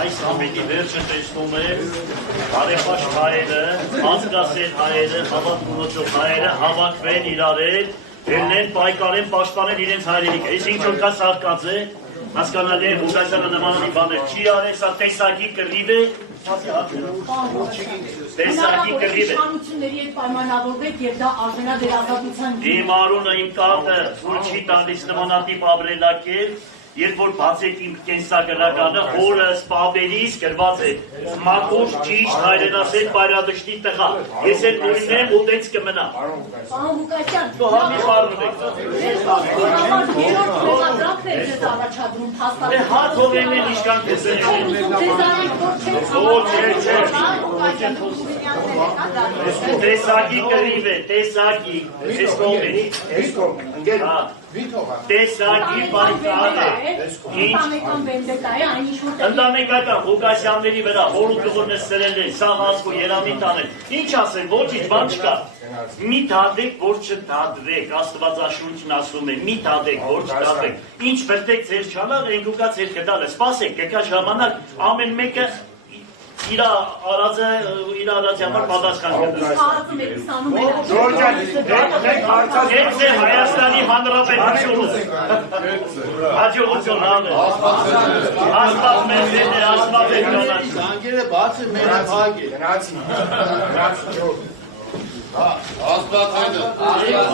Այս ամենի վերջը տեսնում է բարեպաշտ հայերը, անձնասեր հայերը, հավատքունոջով հայերը հավաքվեն իրարել, ելնեն պայքարեն, պաշտպանեն իրենց հայրենիքը։ Այս ինչ որ կա սարկած է, հասկանալի է, Ղուկասյանը նմանանի բաներ չի արել, սա տեսակի կռիվ է, տեսակի կռիվ է։ Իշխանությունների հետ պայմանավորվեք եւ դա արժանա դեր ազատության։ Իմ արունը իմ կարտը ցույց չի տալիս նմանատիպ ապրելակերպ, երբ որ բացեք իմ կենսագրականը, օրը սպաբերից գրված է մաքուր ճիշտ հայրենասեր պայրադշտի տղա։ Ես էլ նույնն եմ ու տենց կմնա։ Պարոն Ղուկասյան, Դու համի պարոն եք։ երրորդ մեղադրանքն է ձեզ առաջադրում փաստարկել։ Հա թողեն են իշքան տեսել։ Տեսակի կռիվ է, տեսակի։ Ես կողմից։ Տեսակի պայքար է։ Ընտանեկական Ղուկասյանների վրա հորուտուղուրն է սրել են, սաղ ասկու երամիտ անել։ Ինչ ասեն, ոչինչ բան չկա։ Մի թադեք, որ չթադվեք, Աստվածաշունչն ասում է, մի թադեք, որ չթադվեք։ Ինչ բրտեք ձեր չանաղ, ենգուկա ձեր կդալը, սպասեք, կկա ժամանակ, ամեն մեկը իր արածի համար պատասխան կտա։ Ես է Հայաստանի Հանրապետությունը։ Հաջողություն անը։ Աստված մեր հետ է, Աստված է կնաչ։ Զանգերը բաց է, մեր փակ է։ Գնացին։ Աստված հետ է։